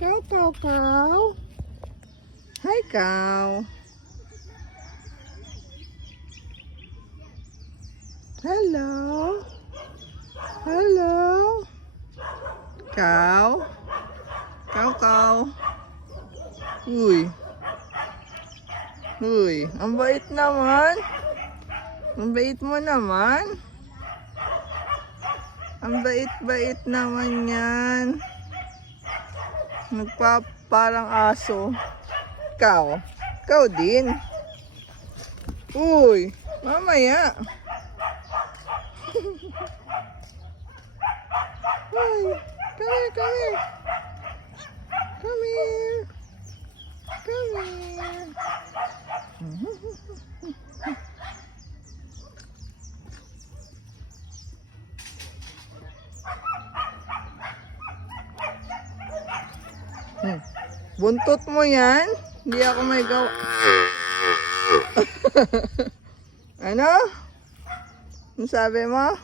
Cow, cow, cow. Hi, cow. Hello. Hello. Cow. Cow, cow. Uy. Uy, ang bait naman. Ang bait mo naman. Ang bait-bait naman yan. Parang aso. Ikaw. Ikaw din. Uy, mamaya. Uy, come here, come here. Come here. Come here. Buntot mo yan? Hindi ako may gawa. Ano? Ano sabi mo?